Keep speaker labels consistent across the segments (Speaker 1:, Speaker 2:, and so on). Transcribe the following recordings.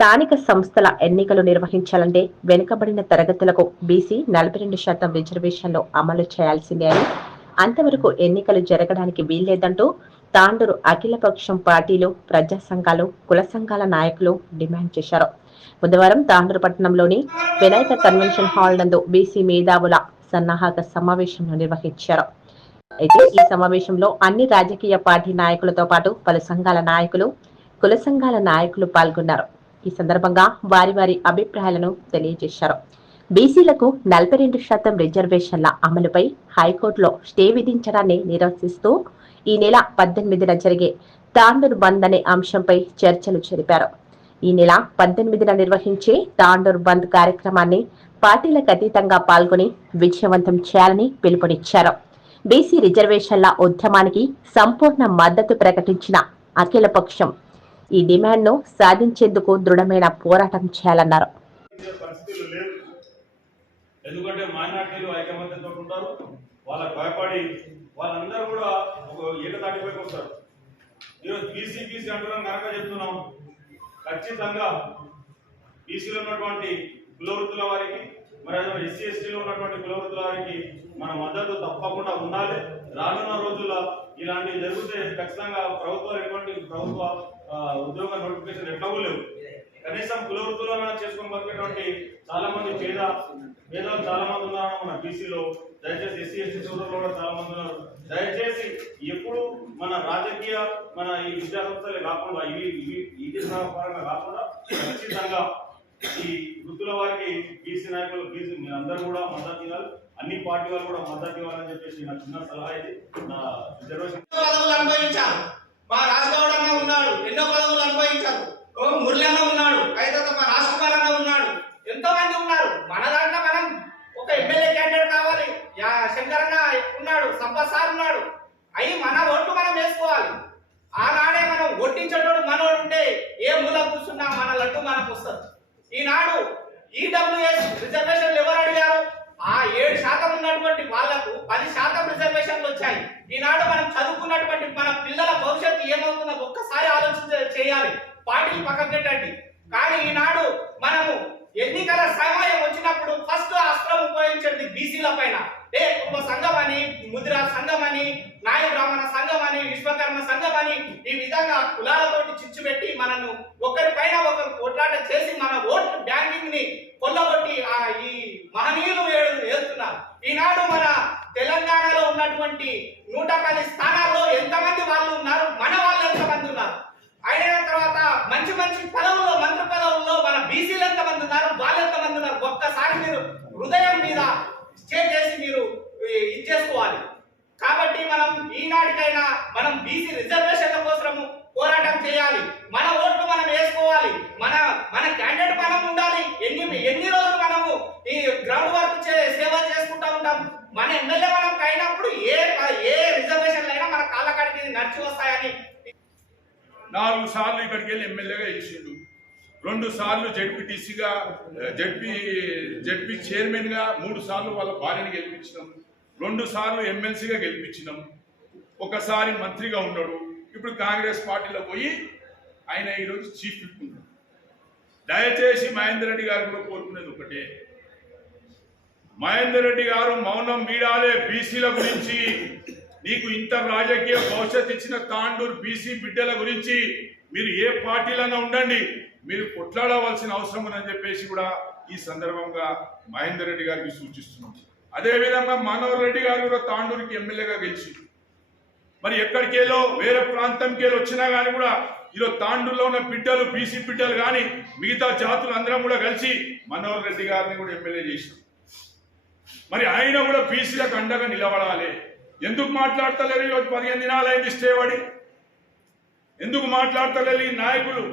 Speaker 1: స్థానిక సంస్థల ఎన్నికలు నిర్వహించాలంటే వెనుకబడిన తరగతులకు బీసీ నలభై రెండు శాతం రిజర్వేషన్లు అమలు చేయాల్సిందే అని అంతవరకు ఎన్నికలు జరగడానికి వీల్లేదంటూ తాండూరు అఖిలపక్షం పార్టీలు ప్రజా సంఘాలు కుల సంఘాల నాయకులు డిమాండ్ చేశారు. బుధవారం తాండూరు పట్టణంలోని వినాయక కన్వెన్షన్ హాల్ నందు బీసీ మేధావుల సన్నాహక సమావేశం నిర్వహించారు. అయితే ఈ సమావేశంలో అన్ని రాజకీయ పార్టీ నాయకులతో పాటు పలు సంఘాల నాయకులు కుల సంఘాల నాయకులు పాల్గొన్నారు. ఈ సందర్భంగా వారి వారి అభిప్రాయాలను తెలియజేశారు. బీసీలకు నలభై రెండు శాతం రిజర్వేషన్ల అమలుపై హైకోర్టులో స్టే విధించడాన్ని నిరసిస్తూ ఈ నెల పద్దెనిమిదిన జరిగే తాండూర్ బంద్ అనే అంశంపై చర్చలు జరిపారు. ఈ నెల పద్దెనిమిదిన నిర్వహించే తాండూర్ బంద్ కార్యక్రమాన్ని పార్టీలకు అతీతంగా పాల్గొని విజయవంతం చేయాలని పిలుపునిచ్చారు. బీసీ రిజర్వేషన్ల ఉద్యమానికి సంపూర్ణ మద్దతు ప్రకటించిన అఖిలపక్షం ఈ డిమాండ్ను సాధించేందుకు దృఢమైన పోరాటం చేయాలన్నారు.
Speaker 2: పరిస్థితులు ఎందుకంటే మైనార్టీలు ఐకమత్యంతో ఉంటారు. వాళ్ళకు భయపడి వాళ్ళందరూ కూడా ఒక ఏకతాటిపైకి వస్తారు ఈరోజు బీసీ బీసీ అంటున్నాం కనుక చెప్తున్నాం. ఖచ్చితంగా బీసీలో ఉన్నటువంటి కులవృత్తుల వారికి మరి అదే ఎస్సీ ఎస్టీలో ఉన్నటువంటి కులవృత్తుల వారికి మన మద్దతు తప్పకుండా ఉండాలి. రానున్న రోజుల్లో ఇలాంటివి జరిగితే ఖచ్చితంగా ప్రభుత్వాలు ఎటువంటి ప్రభుత్వ ఉద్యోగ నోటిఫికేషన్ ఎట్లాగూ లేవు. కనీసం కులవృత్తులను చేసుకుని బతికేటువంటి చాలా మంది పేద పేదలు చాలా మంది ఉన్నారు మన బీసీలో దయచేసి ఎస్సీ ఎస్టీ సోదరులు కూడా చాలా మంది ఉన్నారు. దయచేసి ఎప్పుడు మన రాజకీయ మన ఈ విద్యా సంస్థలే కాకుండా ఇవి ఇవి ఇది పరంగా కాకుండా ఖచ్చితంగా ఈ వృత్తుల వారికి బీసీ నాయకులు బీసీ మీరందరూ కూడా మద్దతు ఇవ్వాలి. అన్ని పార్టీ వాళ్ళు కూడా మద్దతు ఇవ్వాలని చెప్పేసి నా చిన్న సలహా ఇది. నా రిజర్వేషన్
Speaker 3: మా రాజగౌడ్ అన్న ఉన్నాడు. ఎన్నో పదవులు అనుభవించారు మురళి అన్న ఉన్నాడు. అయితే మా రాజ్ కుమార్ అన్న ఉన్నాడు. ఎంతో మంది ఉన్నారు. మన దాంట్లో మనం ఒక ఎమ్మెల్యే క్యాండిడేట్ కావాలి. యా శంకర్ అన్న ఉన్నాడు. సంపత్ సార్ ఉన్నాడు. అవి మన ఓట్లు మనం వేసుకోవాలి. ఆనాడే మనం ఒట్టించేటోడు మనోడు ఉంటే ఏ మూల కూర్చున్నా మన లడ్డు మనకు వస్తుంది. ఈనాడు ఈడబ్ల్యూఎస్ రిజర్వేషన్లు ఎవరు అడిగారు? ఆ ఏడు శాతం ఉన్నటువంటి వాళ్ళకు పది శాతం రిజర్వేషన్లు వచ్చాయి ఈనాడు మనం చదువుకున్నటువంటి మన పిల్లల భవిష్యత్తు ఏమవుతుందో ఒక్కసారి ఆలోచన చేయాలి పార్టీలు పక్కన పెట్టండి. కానీ ఈనాడు మనము ఎన్నికల సమయం వచ్చినప్పుడు ఫస్ట్ అస్త్రం ఉపయోగించేది బీసీల పైన. ఏ ఒక సంఘం అని ముద్రా సంఘం అని నాయ బ్రాహ్మణ సంఘం అని విశ్వకర్మ సంఘం అని ఈ విధంగా కులాలతోటి చిచ్చు పెట్టి మనను ఒకరి పైన ఒకరు కొట్లాట చేసి మన ఓట్ బ్యాంకింగ్ని కొల్లగొట్టి ఆ ఈ మహనీయులు ఏడు ఏడుతున్నారు ఈనాడు మన తెలంగాణలో ఉన్నటువంటి నూట పది స్థానాల్లో ఎంతమంది వాళ్ళు ఉన్నారు మన వాళ్ళు ఎంతమంది ఉన్నారు అయిన తర్వాత మంచి మంచి పదవుల్లో మంత్రి పదవుల్లో మన బీసీలు ఎంతమంది ఉన్నారు వాళ్ళు ఎంతమంది ఉన్నారు. ఒక్కసారి మీరు హృదయం మీద స్టే చేసి మీరు ఇచ్చేసుకోవాలి ఇది చేసుకోవాలి. కాబట్టి మనం ఈనాటికైనా మనం బీసీ రిజర్వేషన్ల కోసము పోరాటం చేయాలి. మన ఓట్లు మనం వేసుకోవాలి. మన మన క్యాండిడేట్ మనం ఉండాలి. ఎన్ని ఎన్ని రోజులు మనము ఈ గ్రౌండ్ వర్క్ చే సేవ చేసుకుంటా ఉంటాం. మన ఎమ్మెల్యే మనం అయినప్పుడు ఏ ఏ రిజర్వేషన్లు అయినా మన కాళ్ళ కాడికి నడిచి వస్తాయని
Speaker 4: నాలుగు సార్లు ఇక్కడికి వెళ్ళి ఎమ్మెల్యేగా చేసిండు రెండు సార్లు జడ్పీటీసీగా జడ్పీ జడ్పీ చైర్మన్గా మూడు సార్లు వాళ్ళ భార్యని గెలిపించినాం. రెండు సార్లు ఎమ్మెల్సీగా గెలిపించినాం. ఒకసారి మంత్రిగా ఉన్నాడు. ఇప్పుడు కాంగ్రెస్ పార్టీలో పోయి ఆయన ఈరోజు చీఫ్ విప్ ఉన్నాడు దయచేసి మహేందర్ రెడ్డి గారు కూడా కోరుకునేది ఒకటే. మహేందర్ రెడ్డి గారు మౌనం వీడాలే బీసీల గురించి. నీకు ఇంత రాజకీయ భవిష్యత్ ఇచ్చిన తాండూరు బీసీ బిడ్డల గురించి మీరు ఏ పార్టీలన్నా ఉండండి. మీరు కొట్లాడవలసిన అవసరం ఉందని చెప్పేసి కూడా ఈ సందర్భంగా మహేందర్ రెడ్డి గారికి సూచిస్తున్నాం. అదేవిధంగా మనోహర్ రెడ్డి గారు కూడా తాండూరుకి ఎమ్మెల్యేగా గెలిచి మరి ఎక్కడికెళ్ళో వేరే ప్రాంతంకి వచ్చినా కానీ కూడా ఈరోజు తాండూరులో ఉన్న బిడ్డలు బీసీ బిడ్డలు కానీ మిగతా జాతులు అందరం కూడా కలిసి మనోహర్ రెడ్డి గారిని కూడా ఎమ్మెల్యే చేసినాం. మరి ఆయన కూడా బీసీలకు అండగా నిలబడాలి. ఎందుకు మాట్లాడతలేరు? ఈరోజు పదిహేను దినాలైంది స్టే పడి. ఎందుకు మాట్లాడతలేరు ఈ నాయకులు?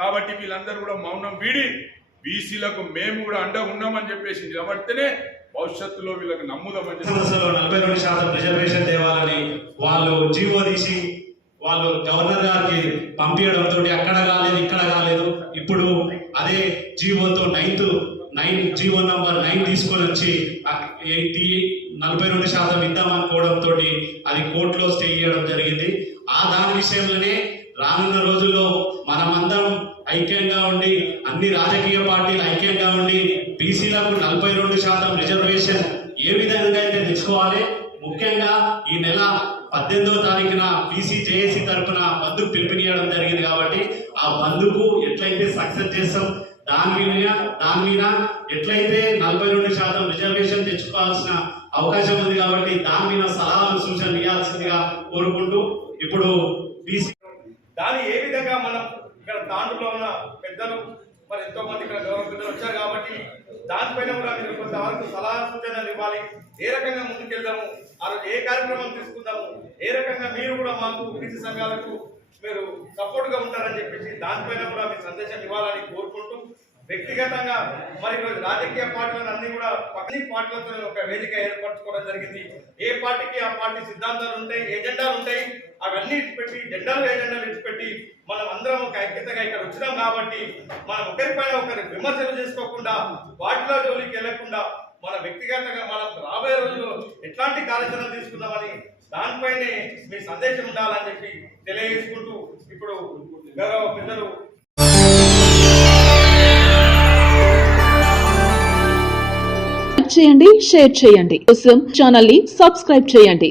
Speaker 4: కాబట్టి వీళ్ళందరూ కూడా మౌనం వీడి బీసీలకు మేము కూడా అండగా ఉన్నామని చెప్పేసి నిలబడితేనే భవిష్యత్తులో వీళ్ళకి నమ్ముదామని
Speaker 5: నలభై రెండు శాతం రిజర్వేషన్ తేవాలని వాళ్ళు జీవో తీసి వాళ్ళు గవర్నర్ గారికి పంపించడంతో అక్కడ కాలేదు ఇక్కడ కాలేదు. ఇప్పుడు అదే జీవోతో ninth nine GO number nine తీసుకొని వచ్చి ఎయిటీ నలభై రెండు శాతం ఇద్దామనుకోవడంతో అది కోర్టులో స్టే చేయడం జరిగింది. ఆ దాని విషయంలోనే రానున్న రోజుల్లో మనమందరం
Speaker 4: ఐక్యంగా ఉండి అన్ని రాజకీయ పార్టీలు ఐక్యంగా ఉండి బీసీలకు నలభై రెండు శాతం రిజర్వేషన్ ఏ విధంగా అయితే తెచ్చుకోవాలి ముఖ్యంగా ఈ నెల పద్దెనిమిదో తారీఖున బీసీ జేఏసీ తరఫున బంధు పిలుపునియడం జరిగింది కాబట్టి ఆ బంధుకు ఎట్లయితే సక్సెస్ చేస్తాం దాని మీద దాని మీద ఎట్లయితే నలభై రెండు శాతం రిజర్వేషన్ తెచ్చుకోవాల్సిన అవకాశం ఉంది కాబట్టి దాని మీద సలహాలు సూచనలు ఇవ్వాల్సిందిగా కోరుకుంటూ ఇప్పుడు బీసీ
Speaker 6: దాన్ని ఏ విధంగా మనం ఇక్కడ తాండూలో ఉన్న పెద్దలు మరి ఎంతో మంది ఇక్కడ గౌరవ పెద్దలు వచ్చారు కాబట్టి దానిపైన కూడా మీరు కొంతవరకు సలహా సూచనలు ఇవ్వాలి. ఏ రకంగా ముందుకెళ్దాము? ఆ రోజు ఏ కార్యక్రమం తీసుకుందాము? ఏ రకంగా మీరు కూడా మాకు బీసీ సంఘాలకు మీరు సపోర్ట్గా ఉంటారని చెప్పేసి దానిపైన కూడా మీ సందేశం ఇవ్వాలని కోరుకుంటూ వ్యక్తిగతంగా మరి ఈరోజు రాజకీయ పార్టీలను అన్ని కూడా పక్కని పార్టీలతో ఒక వేదిక ఏర్పరచుకోవడం జరిగింది. ఏ పార్టీకి ఆ పార్టీ సిద్ధాంతాలు ఉంటాయి? ఎజెండాలు ఉంటాయి? అవన్నీ ఇచ్చిపెట్టి జెండాలు ఏజెండాలు ఇచ్చిపెట్టి మనం అందరం ఒక ఐక్యతగా ఇక్కడ వచ్చినాం కాబట్టి మనం ఒకరిపైన ఒకరి విమర్శలు చేసుకోకుండా వాటిలో జోలికి వెళ్ళకుండా మన వ్యక్తిగతంగా మనం రాబోయే రోజుల్లో ఎట్లాంటి కార్యాచరణ తీసుకుందామని దానిపైనే మీ సందేశం ఉండాలని చెప్పి తెలియజేసుకుంటూ ఇప్పుడు గౌరవ పెద్దలు
Speaker 7: చేయండి షేర్ చేయండి. కోసం ఛానల్ని సబ్స్క్రైబ్ చేయండి.